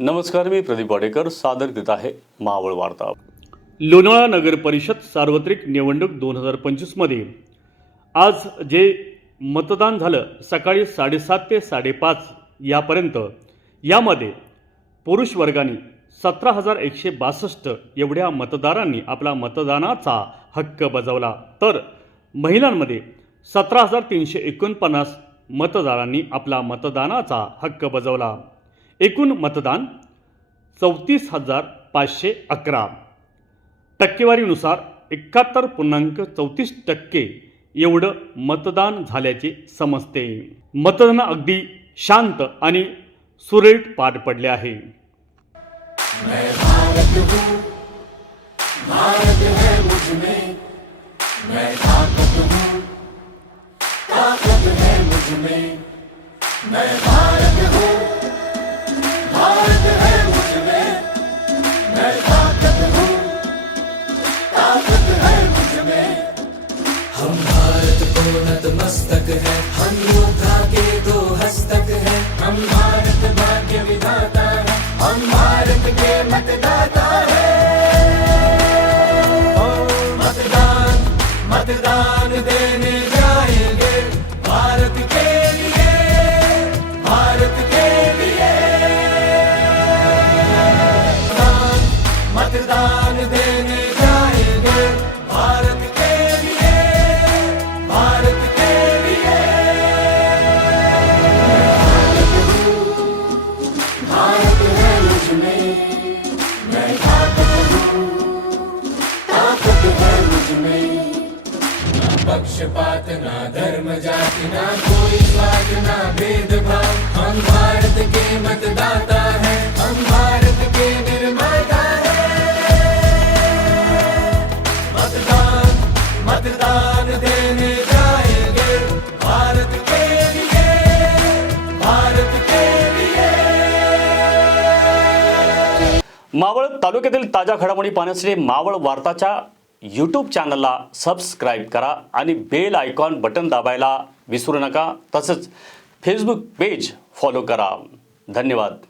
नमस्कार, मी प्रदीप वाडेकर सादर करीत आहे मावळ वार्ता। लोणावळा नगर परिषद सार्वत्रिक निवडणूक 2025 मध्ये आज जे मतदान झालं सकाळी 7:30 ते 5:30 यापर्यंत, यामध्ये पुरुष वर्गाने 17,162 एवढ्या मतदारांनी आपला मतदानाचा हक्क बजावला, तर महिलांमध्ये 17,349 मतदारांनी आपला मतदानाचा हक्क बजावला। एकूण मतदान 34,511, टक्केवारीनुसार 71.34% एवढं मतदान झाल्याचे समजते। मतदान अगदी शांत आणि सुरळीत पार पडले आहे। मैं भारत हूँ, भारत है मुझ में, मैं ताकत हूँ, ताकत है मुझ में, मैं भारत हूँ, भारत है मुझ में, मैं ताकत हूँ, ताकत है मुझ में। हम भारत को नतमस्तक है, हम योद्धा के दो हस्तक है, हम भारत भाग्य विधाता है, हम भारत के मतदाता है। मतदान मतदान देने जाएंगे भारत के लिए, भारत के लिए। मतदान देने जाएंगे भारत के लिए, भारत के लिए। भारत है मुझ में, मैं ताकत हूँ, ताकत है मुझ में। ना पक्षपात, ना धर्म जाति, ना कोई स्वार्थ, ना भेदभाव। हम भारत के मतदाता हैं, हम भारत के निर्माता हैं। मतदान मतदान देने जाएंगे भारत के लिए, भारत के लिए। मावळ तालुक्यातील ताज्या घडामोडी पाहण्यासाठी मावळ वार्ताच्या यूट्यूब चॅनलला सबस्क्राईब करा आणि बेल आयकॉन बटन दाबायला विसरू नका। तसंच फेसबुक पेज फॉलो करा। धन्यवाद।